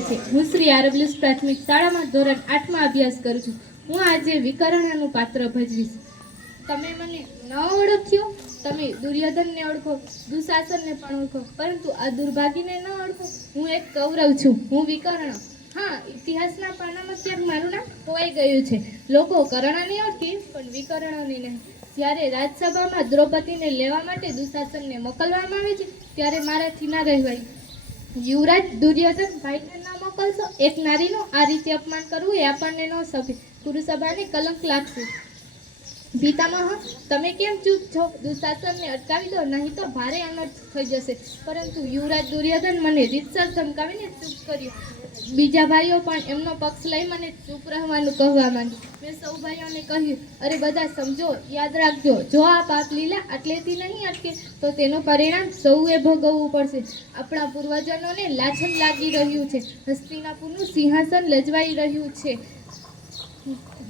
હું શ્રી આરબલ્યુસ પ્રાથમિક શાળામાં ધોરણ 8 માં અભ્યાસ કરું છું. હું આજે વિકર્ણનું પાત્ર ભજવીશ. તમે મને ન ઓળખ્યો? તમે દુર્યોધનને ઓળખો, દુશાસનને પણ ઓળખો, પરંતુ આ દુર્ભાગીને ન ઓળખો. હું એક કૌરવ છું, હું વિકર્ણ. હા, ઇતિહાસના પાનામાં ક્યાંક મારું નામ ખોવાઈ ગયું છે. લોકો કર્ણને ઓળખે પણ વિકર્ણને નહીં. જ્યારે રાજસભામાં દ્રૌપદીને લેવા માટે દુશાસનને મોકલવામાં આવે છે ત્યારે મારાથી ના રહેવાય. યુવરાજ દુર્યોધન, ભાઈને ના મોકલશો. એક નારીનું આ રીતે અપમાન કરવું એ આપણને ન શોભે. કુરુસભાને કલંક લાગશે. પિતામહ, તમે કેમ ચૂપ છો? દુશાસનને અટકાવી દો, નહીં તો ભારે અનર્થ થઈ જશે. પરંતુ યુવરાજ દુર્યોધન મને રીતસર ધમકાવીને ચૂપ કર્યો. બીજા ભાઈઓ પણ એમનો પક્ષ લઈ મને ચૂપ રહેવાનું કહેવા માંડ્યું. મેં સૌ ભાઈઓને કહ્યું, અરે બધા સમજો, યાદ રાખજો, જો આ પાપ લીલા આટલેથી નહીં અટકે તો તેનું પરિણામ સૌએ ભોગવવું પડશે. આપણા પૂર્વજોને લાછન લાગી રહ્યું છે. હસ્તિનાપુરનું સિંહાસન લજવાઈ રહ્યું છે.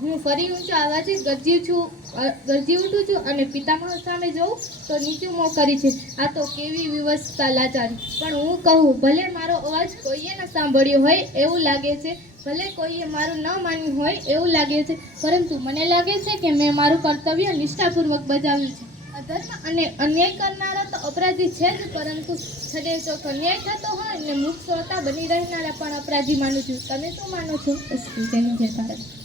હું ફરી ઊંચા અવાજે ગરજી ઉઠું છું અને પિતામહ સામે જોઉં તો નીચું મોં કરી છે. આ તો કેવી વિવશતા લાચારી! પણ હું કહું, ભલે મારો અવાજ કોઈએ ન સાંભળ્યો હોય એવું લાગે છે, ભલે કોઈએ મારું ન માન્યું હોય એવું લાગે છે, પરંતુ મને લાગે છે કે મેં મારું કર્તવ્ય નિષ્ઠાપૂર્વક બજાવ્યું છે. અધર્મ અને અન્યાય કરનારા તો અપરાધી છે જ, પરંતુ છડે ચોક અન્યાય થતો હોય ને મુખ શ્રોતા બની રહેનારા પણ અપરાધી માનું છું. તમે શું માનો છો? બસ, જય ભારત.